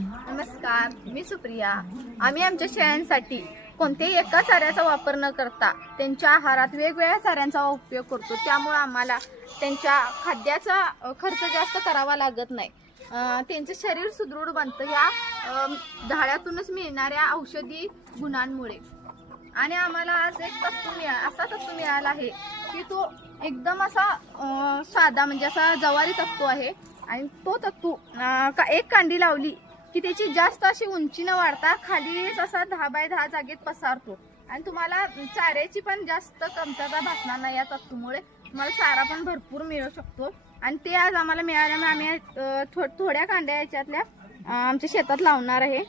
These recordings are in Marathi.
नमस्कार मी सुप्रिया आम्ही आमच्या शेळ्यांसाठी कोणत्याही एका चाऱ्याचा वापर न करता त्यांच्या आहारात वेगवेगळ्या चाऱ्यांचा उपयोग करतो त्यामुळे आम्हाला त्यांच्या खाद्याचा खर्च जास्त करावा लागत नाही त्यांचं शरीर सुदृढ बनतं या झाडातूनच मिळणाऱ्या औषधी गुणांमुळे आणि आम्हाला आज एक तत्व मिळा असा तत्व मिळाला आहे की तो एकदम असा साधा म्हणजे असा जवारी तत्व आहे आणि तो तत्व का एक कांडी लावली की त्याची जास्त अशी उंची न वाढता खालीच असा दहा बाय दहा जागेत पसारतो आणि तुम्हाला चाऱ्याची पण जास्त कमतरता भासणार नाही या तत्तूमुळे तुम्हाला चारा पण भरपूर मिळू शकतो आणि ते आज आम्हाला मिळाल्यामुळे आम्ही थो थोड्या कांड्या याच्यातल्या आमच्या शेतात लावणार आहे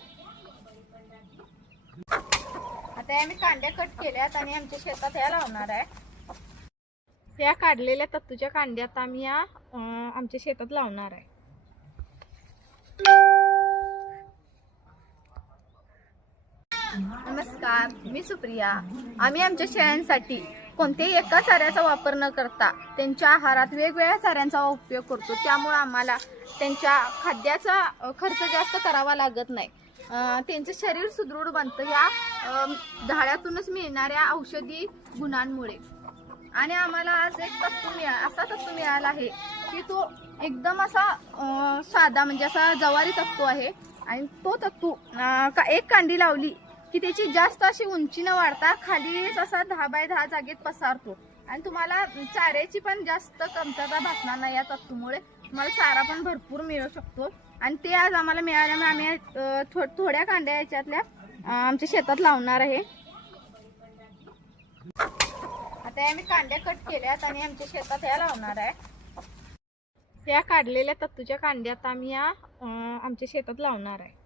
आता आम्ही कांड्या कट केल्यात आणि आमच्या शेतात या लावणार आहे त्या काढलेल्या तत्तूच्या आता आम्ही या आमच्या शेतात लावणार आहे नमस्कार मी सुप्रिया आम्ही आमच्या शेळ्यांसाठी कोणत्याही एका चाऱ्याचा वापर न करता त्यांच्या आहारात वेगवेगळ्या चाऱ्यांचा उपयोग करतो त्यामुळे आम्हाला त्यांच्या खाद्याचा खर्च जास्त करावा लागत नाही त्यांचं शरीर सुदृढ बनतं या झाड्यातूनच मिळणाऱ्या औषधी गुणांमुळे आणि आम्हाला आज एक तत्व मिळा असा तत्व मिळाला आहे की तो एकदम असा साधा म्हणजे असा जवारी तत्व आहे आणि तो तत्व का एक कांडी लावली की त्याची जास्त अशी उंची न वाढता खालीच असा दहा बाय दहा जागेत पसारतो आणि तुम्हाला चाऱ्याची पण जास्त कमतरता भासणार नाही या तत्तूमुळे तुम्हाला चारा पण भरपूर मिळू शकतो आणि ते आज आम्हाला मिळाल्यामुळे आम्ही थो थोड्या कांड्या याच्यातल्या आमच्या शेतात लावणार आहे आता आम्ही कांड्या कट केल्यात आणि आमच्या शेतात या लावणार आहे त्या काढलेल्या तत्तूच्या कांड्यात आम्ही या आमच्या शेतात लावणार आहे